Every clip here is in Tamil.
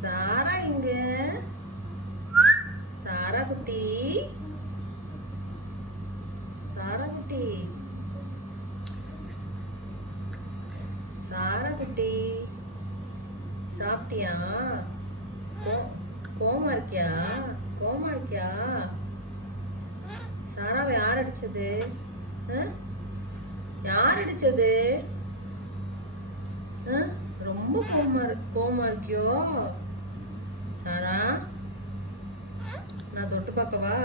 சாரா இங்க. சாரா குட்டி. சாரா குட்டி. சாரா குட்டி. சாப்பிட்டியா? கோமா இருக்கியா? கோமா இருக்கியா? சாராவை யார் அடிச்சது? யார் அடிச்சது? ரொம்ப கோமா இருக்கியோ? சாரா, நான் தொட்டு பார்க்கவா?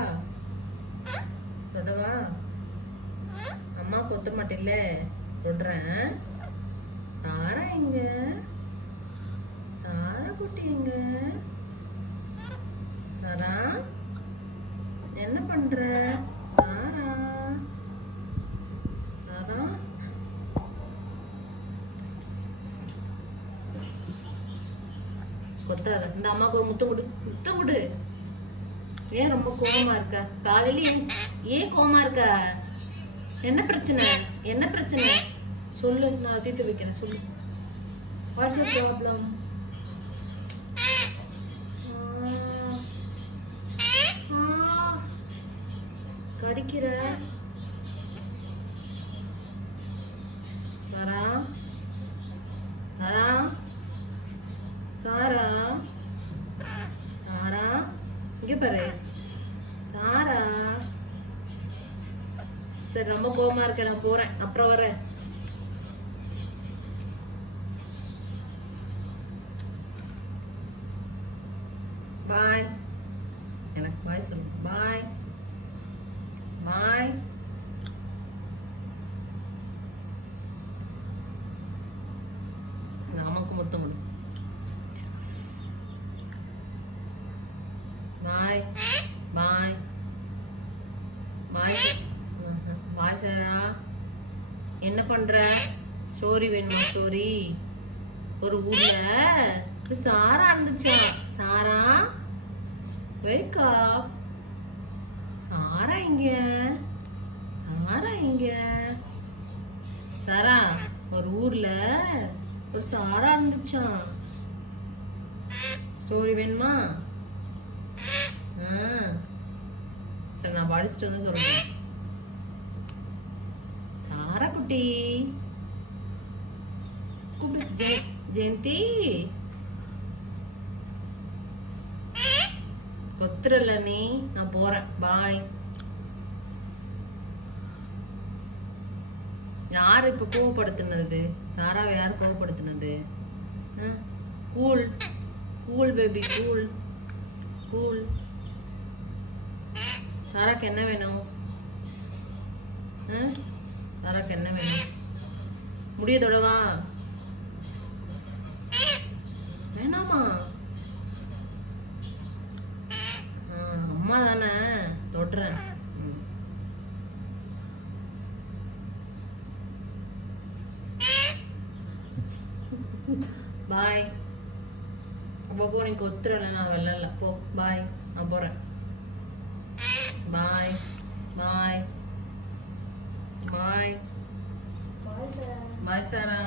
தொடவா? அம்மா கொத்த மாட்டில்ல, தொடுறேன். சாரா எங்க? சாரா குட்டி எங்க? சாரா, என்ன பண்ற? சாரா, சாரா, கொத்தாத. இந்த அம்மாவுக்கு ஒரு முத்தம் கொடு, முத்தம் கொடு. ஏன் ரொம்ப கோவமா இருக்க? காலையில ஏன் கோவமா இருக்க? என்ன பிரச்சனை? என்ன பிரச்சனை சொல்லு, நான் தீர்த்து வைக்கிறேன். சொல்லு. What's your problem? கடிக்கிற? சாரா, சாரா, சாரா, சாரா, இங்க பாரு. சாரா, சரி, ரொம்ப கோவமா இருக்க, நான் போறேன், அப்புறம் வரேன். பாய். எனக்கு பாய் சொல்லு. பாய். பாய். நமக்கு முத்தம் கொடு. பாய். பாய். பாய். பாய் சாரா. என்ன பண்ற? ஸ்டோரி வேணுமா? ஸ்டோரி. ஒரு ஊர்ல சாரா இருந்துச்சா? சாரா, wake up. சாரா இங்க. சாரா இங்க. சாரா, ஒரு ஊர்ல ஒரு சாரா இருந்துச்சாம். ஸ்டோரி வேணுமா? சரி, நான் படிச்சுட்டு வந்து சொல்றேன். சாரா குட்டி கூப்பிடு. ஜெயந்தி, கொத்துறல நீ. நான் போறேன். பாய். யார் இப்ப கோவப்படுத்தினது? சாராவை யார் கோவப்படுத்தினது? Cool, cool baby, cool, cool. சாராக்கு என்ன வேணும்? சாராக்கு என்ன வேணும்? முடியதோடவா? வேணாமா? அம்மா தானே, தொடுறேன். பாய். அப்போ நீ கொத்துறல, நான் வெள்ளல. போ. பாய். நான் போறேன். பாய். பாய். பாய். பாய் சாரா.